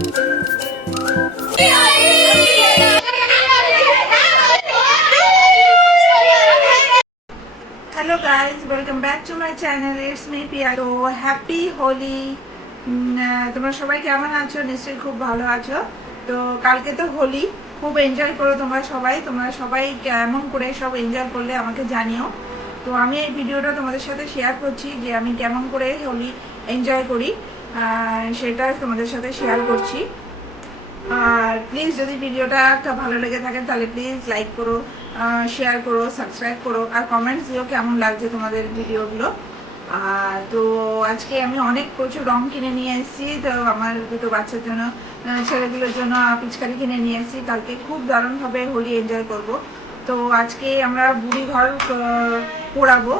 Hello guys, welcome back to my channel. It's me Piya. तो happy Holi. তোমরা সবাই কেমন আছো? নিশ্চয়ই খুব ভালো আছো। তো কালকে তো হোলি, খুব এনজয় করো তোমরা সবাই কেমন করে সব এনজয় করলে আমাকে জানিও। তো আমি এই ভিডিওটা তোমাদের সাথে শেয়ার করছি যে আমি কেমন করে হোলি এনজয় করি, সেটা তোমাদের সাথে শেয়ার করছি। আর প্লিজ যদি ভিডিওটা ভালো লেগে থাকে তাহলে প্লিজ লাইক করো, শেয়ার করো, সাবস্ক্রাইব করো, আর কমেন্টস দিও কেমন লাগছে তোমাদের ভিডিওগুলো। তো আজকে আমি অনেক প্রচুর রং কিনে নিয়ে এসেছি। তো আমার দুটো বাচ্চার জন্য, ছেলেগুলোর জন্য পিচকারি কিনে নিয়ে এসেছি। কালকে খুব দারুণভাবে হোলি এনজয় করব। তো আজকে আমরা বুড়ি ঘর পোড়াবো।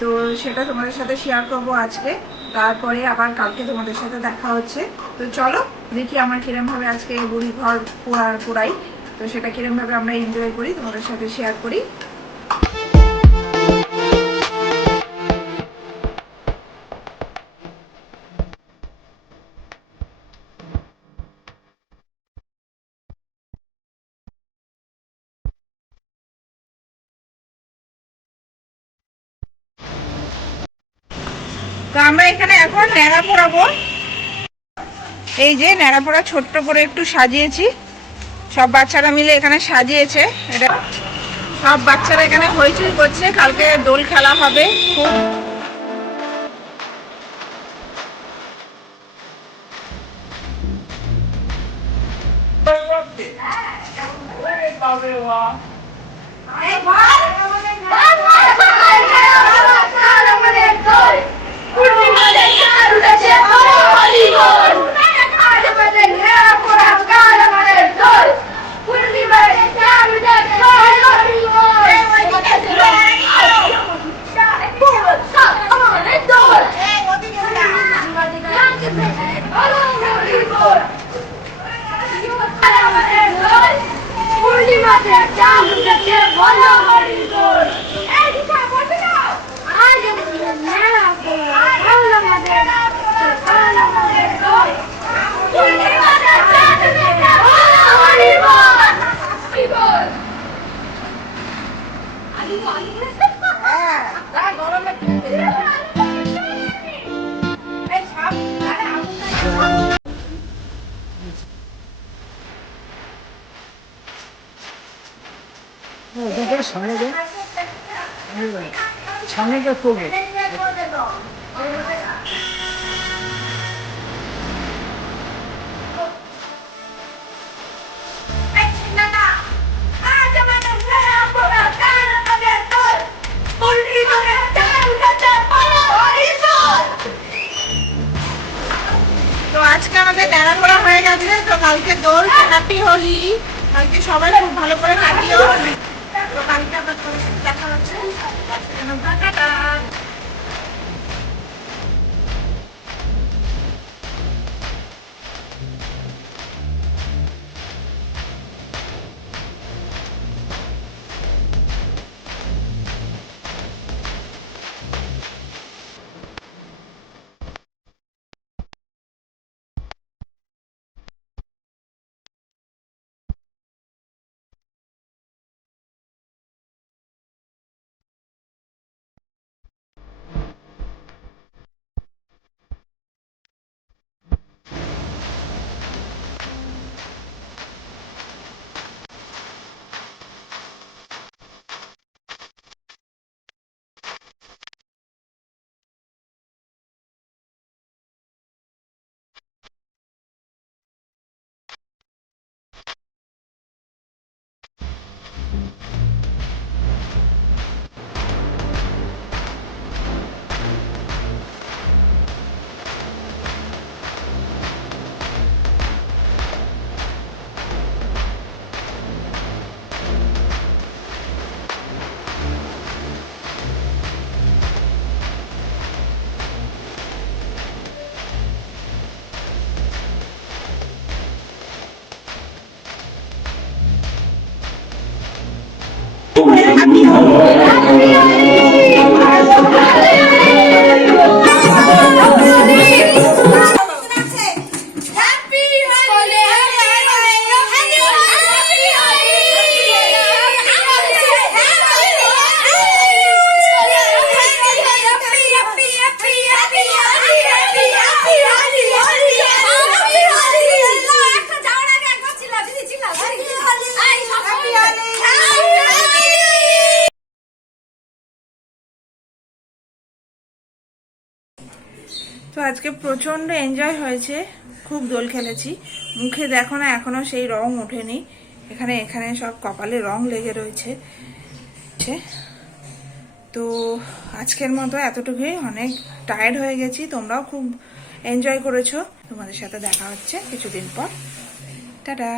তো সেটা তোমাদের সাথে শেয়ার করবো আজকে। তারপরে আবার কালকে তোমাদের সাথে দেখা হচ্ছে। তো চলো দেখি আমার কিরমভাবে আজকে বুড়ি ঘর পোড়াই। তো সেটা কিরমভাবে আমরা এনজয় করি তোমাদের সাথে শেয়ার করি। তো আমরা এখানে এখন ন্যাড়া পোড়াবো। এই যে ন্যাড়া পোড়া ছোট্ট করে একটু সাজিয়েছি, সব বাচ্চারা মিলে এখানে সাজিয়েছে। এটা সব বাচ্চারা এখানে হইচই করছে, কালকে দোল খেলা হবে। খুব সামনে করবে। তো আজকে আমাদের ন্যাড়া করা হয়ে গেছে। তো কালকে দোল, হ্যাপি হোলি। কালকে সবাই খুব ভালো করে কাটিও। তো কালকে আবার দেখা হচ্ছে। তো আজকে প্রচন্ড এনজয় হয়েছে, খুব দোল খেলেছি। মুখে দেখো না এখনো সেই রং ওঠেনি, এখানে এখানে সব কপালে রং লেগে রয়েছে। তো আজকের মতো এতটুকুই, অনেক টায়ার্ড হয়ে গেছি। তোমরাও খুব এনজয় করেছো। তোমাদের সাথে দেখা হচ্ছে কিছুদিন পর। টাটা।